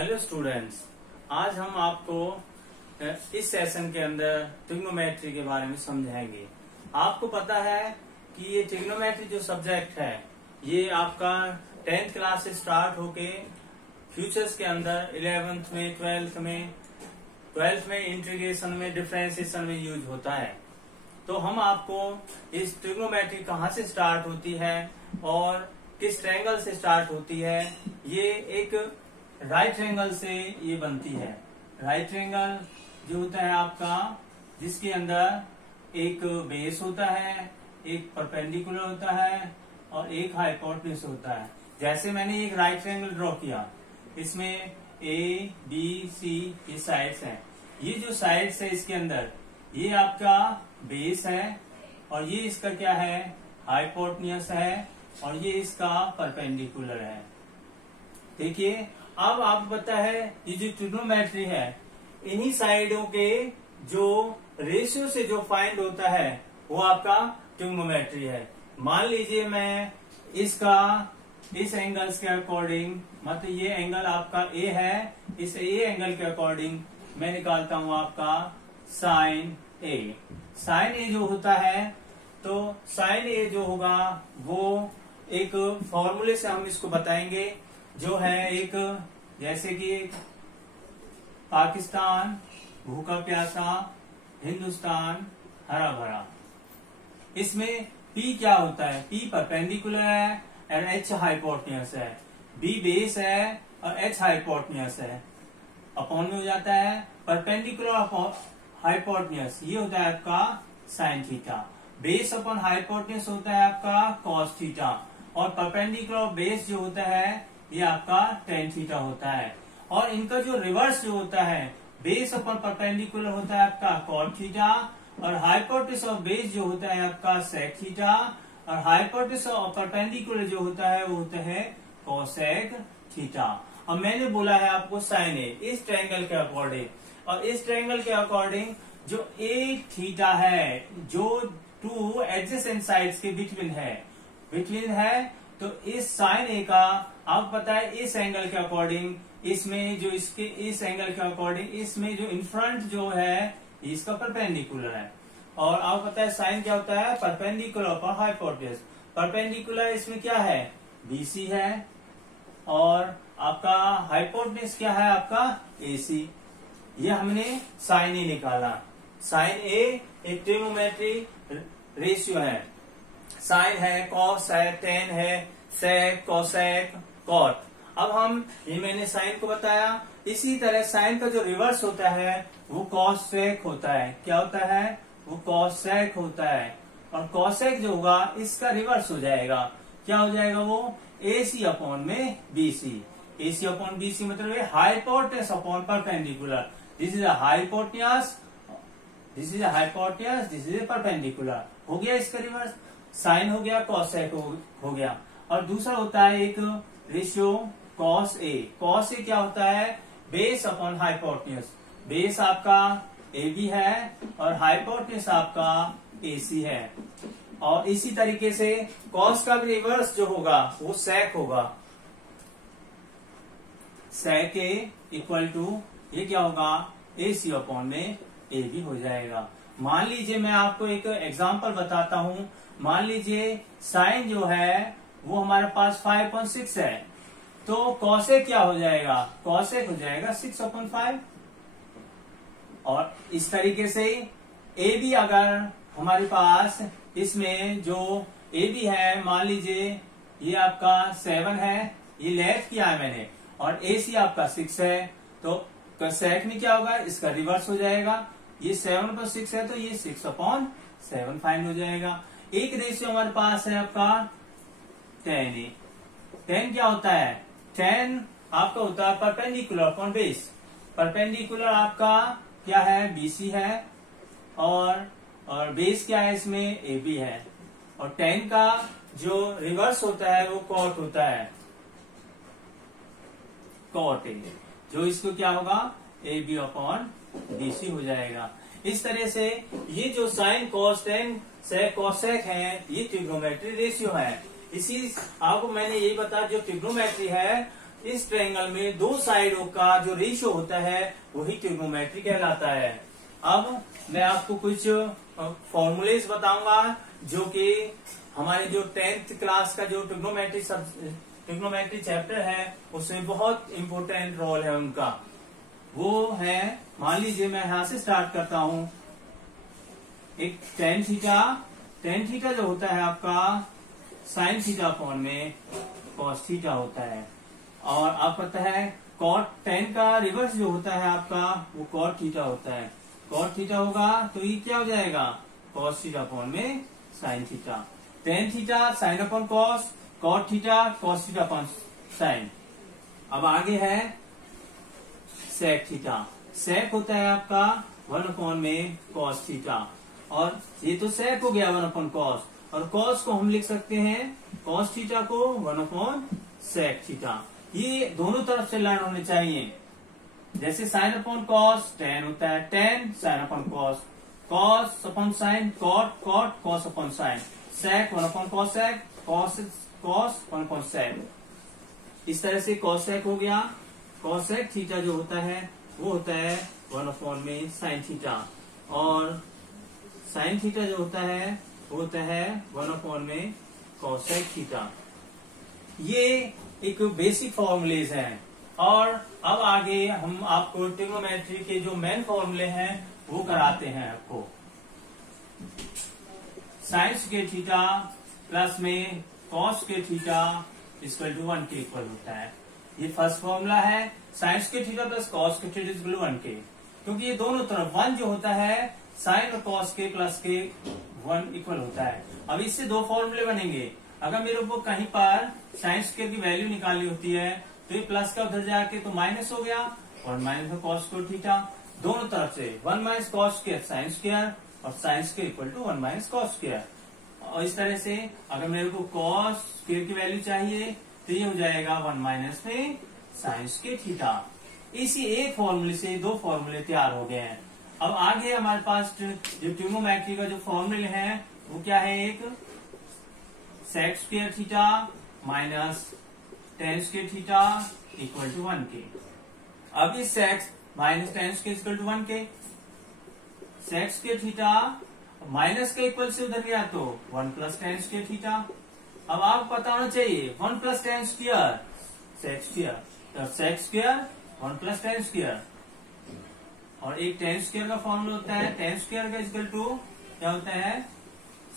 Hello students, आज हम आपको इस सेशन के अंदर ट्रिग्नोमेट्री के बारे में समझाएंगे। आपको पता है कि ये ट्रिग्नोमेट्री जो सब्जेक्ट है ये आपका 10th क्लास से स्टार्ट होके फ्यूचर्स के अंदर 11th में, 12th में इंटीग्रेशन में, डिफरेंशिएशन में यूज होता है। तो हम आपको इस ट्रिग्नोमेट्री कहाँ से स्टार्ट होती है और किस ट्रायंगल से स्टार्ट होती है, ये एक राइट ट्रायंगल से ये बनती है। राइट ट्रायंगल जो होता है आपका, जिसके अंदर एक बेस होता है, एक परपेंडिकुलर होता है और एक हाइपोटेन्यूज होता है। जैसे मैंने एक राइट ट्रायंगल ड्रॉ किया, इसमें ए बी सी ये साइड्स हैं। ये जो साइड्स है इसके अंदर ये आपका बेस है और ये इसका क्या है, हाइपोटेन्यूज है और ये इसका परपेंडिकुलर है। देखिए अब आपको पता है ये जो ट्रिग्नोमेट्री है, इन्हीं साइडों के जो रेशियो से जो फाइंड होता है वो आपका ट्रिग्नोमेट्री है। मान लीजिए मैं इसका इस एंगल्स के अकॉर्डिंग, मतलब ये एंगल आपका ए है, इस ए एंगल के अकॉर्डिंग मैं निकालता हूं आपका साइन ए। साइन ए जो होता है, तो साइन ए जो होगा वो एक फॉर्मूले से हम इसको बताएंगे, जो है एक जैसे कि पाकिस्तान भूखा प्यासा, हिंदुस्तान हरा भरा। इसमें P क्या होता है, P परपेंडिकुलर है और H हाइपोटेन्यूज है, B बेस है और H हाइपोटेन्यूज है। अपॉन में हो जाता है परपेंडिकुलर हाइपोटेन्यूज, ये होता है आपका sine theta. Base upon hypotenuse होता है आपका कॉस थीटा और परपेंडिकुलर बेस जो होता है ये आपका टेन थीटा होता है। और इनका जो रिवर्स जो होता है, बेस अपॉन परपेंडिकुलर होता है आपका कॉट थीटा और हाइपोटेन्यूज ऑफ बेस जो होता है आपका सेक थीटा और हाइपोटेन्यूज ऑफ परपेंडिकुलर जो होता है वो होता है कोसेक थीटा। अब मैंने बोला है आपको साइन ए इस ट्रायंगल के अकॉर्डिंग, और इस ट्रायंगल के अकॉर्डिंग जो ए थीटा है जो टू एडजेसेंट साइड्स के बिटवीन है, तो इस साइन ए का आपको पता है इस एंगल के अकॉर्डिंग, इसमें जो इसके इस एंगल के अकॉर्डिंग इसमें जो इन फ्रंट जो है इसका परपेंडिकुलर है। और आपको पता है साइन क्या होता है, परपेंडिकुलर अपॉन हाइपोटेन्यूज। परपेंडिकुलर इसमें क्या है, बीसी है और आपका हाइपोटेन्यूज क्या है आपका एसी। ये हमने साइन ए निकाला। साइन ए एक ट्रिग्नोमेट्री रेशियो है। साइन है, कॉस है, टेन है, सेक, कोसेक, कॉट। अब हम ये मैंने साइन को बताया, इसी तरह साइन का जो रिवर्स होता है वो कॉसेक होता है। क्या होता है, वो कॉसेक होता है। और कॉसेक जो होगा इसका रिवर्स हो जाएगा। क्या हो जाएगा, वो एसी अपॉन में बीसी। एसी अपॉन बीसी मतलब hypotenuse upon perpendicular. This is hypotenuse, this is hypotenuse, this is perpendicular. हो गया इसका रिवर्स, साइन हो गया, कॉसेक हो गया। और दूसरा होता है एक ratio cos A. Cos A क्या होता है, बेस अपॉन हाइपोटेन्यूज। बेस आपका ए बी है और हाइपोटेन्यूज आपका एसी है। और इसी तरीके से कॉस का भी रिवर्स जो होगा वो सेक होगा। सेक ए इक्वल टू ये क्या होगा, एसी अपॉन में ए बी हो जाएगा। मान लीजिए मैं आपको एक एग्जांपल बताता हूं। मान लीजिए साइन जो है वो हमारे पास 5/6 है, तो कॉसेक क्या हो जाएगा, कॉसेक हो जाएगा 6/5। और इस तरीके से ए बी अगर हमारे पास इसमें जो ए बी है, मान लीजिए ये आपका 7 है, ये लेफ्ट किया है मैंने, और ए सी आपका 6 है, तो सेक में क्या होगा, इसका रिवर्स हो जाएगा। ये 7/6 है तो ये 6/7 फाइंड हो जाएगा। एक रेशियो हमारे पास है आपका 10 ए। 10 क्या होता है, 10 आपका होता है परपेंडिकुलर अपॉन बेस। परपेंडिकुलर आपका क्या है, बीसी है और बेस क्या है इसमें, ए बी है। और 10 का जो रिवर्स होता है वो कॉट होता है, कॉट ए, जो इसको क्या होगा, ए बी अपॉन बीसी हो जाएगा। इस तरह से ये जो sine cos tan sec cosec है ये ट्रिग्नोमेट्री रेशियो है। इसी आपको मैंने यही बताया, जो ट्रिग्नोमेट्री है इस ट्रायंगल में दो साइडों का जो रेशियो होता है वही ट्रिग्नोमेट्री कहलाता है। अब मैं आपको कुछ फॉर्मूलेस बताऊंगा जो कि हमारे जो 10th क्लास का जो ट्रिग्नोमेट्री चैप्टर है उसमें बहुत इंपॉर्टेंट रोल है उनका। वो है, मान लीजिए मैं यहां से स्टार्ट करता हूं, एक टेन थीटा जो होता है आपका साइन थीटा अपॉन में कॉस थीटा होता है, और आपको पता है कॉट 10 का रिवर्स जो होता है आपका वो कॉट थीटा होता है। कॉट थीटा होगा तो ये क्या हो जाएगा, कॉस थीटा अपॉन में sine theta. Tan theta sine upon cos, cot theta cos theta upon sine. अब आगे है सेक थीटा। सेक होता है आपका 1 अपॉन में कॉस थीटा, और ये तो सेक हो गया 1 अपॉन कॉस, और कॉस को हम लिख सकते हैं कॉस थीटा को 1 अपॉन सेक थीटा। ये दोनों तरफ से लर्न होने चाहिए। जैसे साइन अपॉन कॉस 10 होता है, 10 sine upon cos, cos upon sine cot, cot cos upon sine, sec 1 upon cos sec, cos 1 upon sec. इस तरह से कॉस सेक हो गया। कॉस सेक थीटा जो होता है वो होता है 1 अपॉन में साइन थीटा, और साइन थीटा जो होता है वो होता है 1 अपॉन में कॉस सेक थीटा। ये एक बेसिक फॉर्मूलेज हैं। और अब आगे हम आपको ट्रिग्नोमेट्री के जो मेन फॉर्मूले हैं वो कराते हैं आपको। साइन स्क्वायर थीटा प्लस में cos square theta equal to 1 के इक्वल होता है। ये फर्स्ट फॉर्मूला है, sine square theta plus cos square theta equal to 1 के, क्योंकि ये दोनों तरफ 1 जो होता है साइन और कॉस के प्लस के 1 इक्वल होता है। अब इससे दो फॉर्मूले बनेंगे। अगर मेरे को कहीं पर साइन स्क्वायर की वैल्यू निकालनी होती है तो ये प्लस का उधर जाके तो माइनस हो गया, और माइनस में कॉस स्क्वायर थीटा, दोनों तरफ से 1 minus cos square sine square, और sine square equal to 1 minus cos square. और इस तरह से अगर मेरे को कॉस स्क्वायर की वैल्यू चाहिए तो ये हो जाएगा 1 माइनस में साइन स्क्वायर थीटा। इसी एक फॉर्मूले से दो फॉर्मूले तैयार हो गए हैं। अब आगे हमारे पास जो ट्रिग्नोमेट्री का जो फॉर्मूले है वो क्या है, एक sec square theta minus tan square theta equal to 1 के। अब इस sec minus tan square equal to 1 के, सेक स्क्वायर थीटा माइनस के इक्वल से उधर गया तो 1 प्लस टेन स्क्वायर थीटा। अब आपको पता होना चाहिए 1 plus tan square sec square, तो sec square 1 plus tan square, और एक टेन स्क्वायर का फॉर्मूला होता है टेन स्क्वायर का इक्वल टू क्या होता है,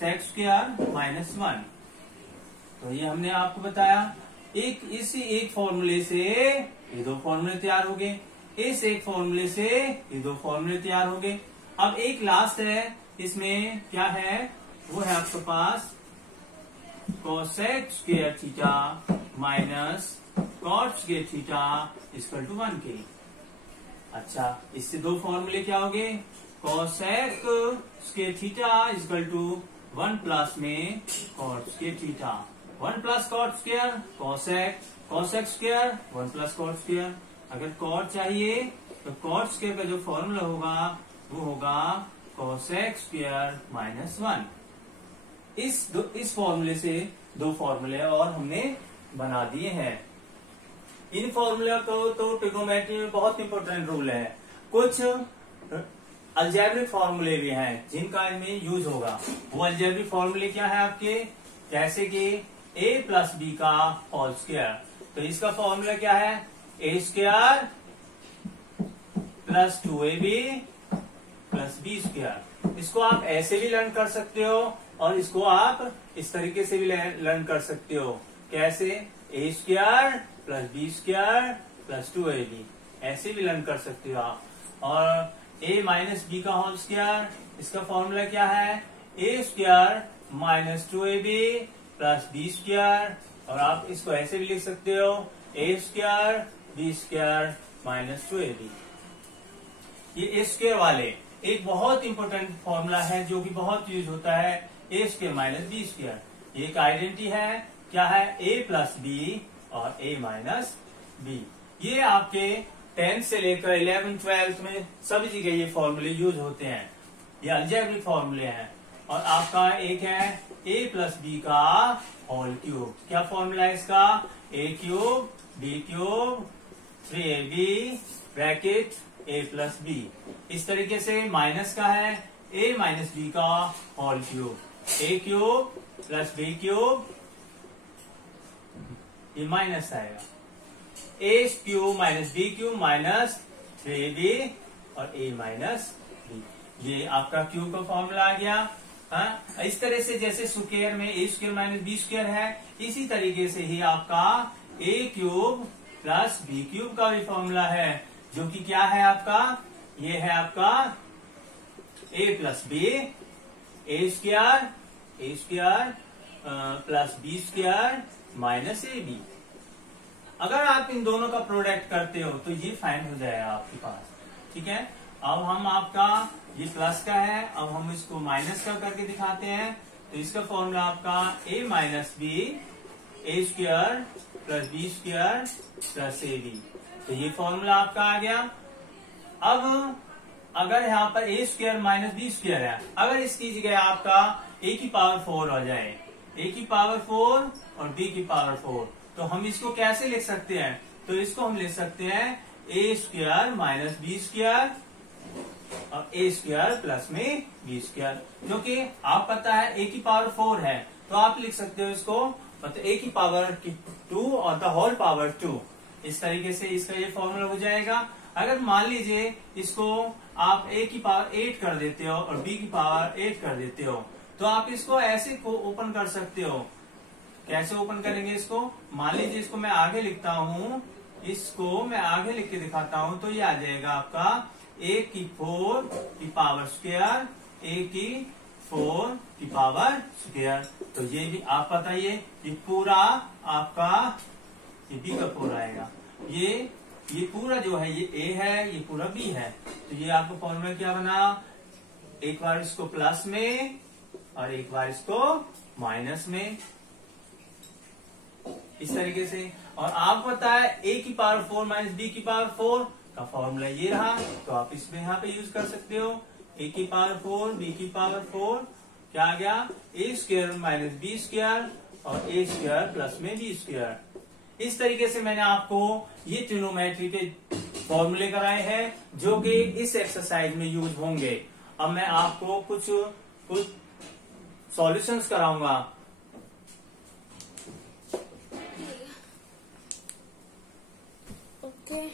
सेक स्क्वायर माइनस 1। तो ये हमने आपको बताया। एक इसी एक फॉर्मूले से ये दो फॉर्मूले तैयार हो गए, इस एक फॉर्मूले से ये दो फॉर्मूले तैयार हो गए। अब एक लास्ट है, इसमें क्या है, वो है आपके पास cosec square theta minus cot square theta equal to 1 के। अच्छा, इससे दो फॉर्मूले क्या हो गए, cosec square theta equal to 1 plus में cot square theta, 1 plus cot square cosec, cosec square 1 plus cot square. अगर कॉट चाहिए तो कॉट स्क्वायर का जो फॉर्मूला होगा वो होगा कोसेक स्क्वायर माइनस 1। इस फॉर्मूले से दो फॉर्मूले और हमने बना दिए हैं। इन फॉर्मूले को तो ट्रिग्नोमेट्री में बहुत इंपॉर्टेंट रूल है। कुछ अलजेब्रिक फॉर्मूले भी हैं जिनका इनमें यूज होगा। वो अलजेब्रिक फॉर्मूले क्या है आपके, जैसे कि a प्लस बी का होल स्क्वायर। तो इसका फॉर्मूला क्या है, A square plus 2ab plus B square. इसको आप ऐसे भी लर्न कर सकते हो और इसको आप इस तरीके से भी लर्न कर सकते हो। कैसे, A square plus B square plus 2ab, ऐसे भी लर्न कर सकते हो आप। और a माइनस बी का होल स्क्वायर, इसका फॉर्मूला क्या है, A square minus 2ab plus B square. और आप इसको ऐसे भी लिख सकते हो, A square B square minus 2ab। ये ए स्क्वायर वाले एक बहुत इंपॉर्टेंट फॉर्मूला है जो कि बहुत यूज होता है, A square minus B square. ये एक आइडेंटिटी है, क्या है, ए प्लस बी और ए माइनस बी। ये आपके 10th से लेकर 11th 12th में सभी जगह ये फॉर्मूले यूज होते हैं। ये अलजेब्रिक फॉर्मूले हैं। और आपका एक है a प्लस बी का होल क्यूब। क्या फॉर्मूला है इसका, a cube B cube 3ab bracket a plus B. इस तरीके से माइनस का है a माइनस बी का whole cube, a cube plus b cube, ये माइनस आएगा, a cube minus b cube minus 3ab और a माइनस b। ये आपका क्यूब का फॉर्मूला आ गया। हाँ, इस तरह से जैसे स्क्वायर में a square minus B square है, इसी तरीके से ही आपका a cube plus B cube का भी फॉर्मूला है, जो कि क्या है आपका, ये है आपका a plus B, A square plus B square minus A B. अगर आप इन दोनों का प्रोडक्ट करते हो तो ये फाइंड हो जाएगा आपके पास। ठीक है, अब हम आपका ये प्लस का है, अब हम इसको माइनस का करके दिखाते हैं। तो इसका फॉर्मूला आपका a minus B, A square plus B square plus A B. तो ये फॉर्मूला आपका आ गया। अब अगर यहाँ पर ए स्क्वायर माइनस बी स्क्वायर है, अगर इसकी जगह आपका a की पावर 4 हो जाए, a की पावर 4 और b की पावर 4, तो हम इसको कैसे लिख सकते हैं? तो इसको हम लिख सकते हैं a square minus B square और a स्क्वायर प्लस में बी स्क्वायर, क्योंकि आप पता है a की पावर 4 है, तो आप लिख सकते हो इसको मतलब a की पावर 2 और द होल पावर 2। इस तरीके से इसका ये फॉर्मूला हो जाएगा। अगर मान लीजिए इसको आप a की पावर 8 कर देते हो और b की पावर 8 कर देते हो, तो आप इसको ऐसे को ओपन कर सकते हो। कैसे ओपन करेंगे इसको? मान लीजिए इसको मैं आगे लिखता हूँ, इसको मैं आगे लिख के दिखाता हूँ, तो ये आ जाएगा आपका a की 4 की पावर स्क्वायर, a की 4 की पावर स्क्वायर। तो ये भी आप बताइए, ये पूरा आपका ये b का 4 आएगा, ये पूरा जो है ये a है, ये पूरा b है। तो ये आपका फॉर्मूला क्या बना? एक बार इसको प्लस में और एक बार इसको माइनस में, इस तरीके से। और आप पता है a की पावर 4 माइनस b की पावर 4 का फॉर्मूला ये रहा, तो आप इसमें यहाँ पे यूज कर सकते हो। a की पावर 4 b की पावर 4 क्या आ गया? a square minus B square और a स्क्वायर प्लस में बी स्क्वायर। इस तरीके से मैंने आपको ये ट्रिग्नोमेट्री के फॉर्मूले कराए हैं, जो कि इस एक्सरसाइज में यूज होंगे। अब मैं आपको कुछ सॉल्यूशंस कराऊंगा। ओके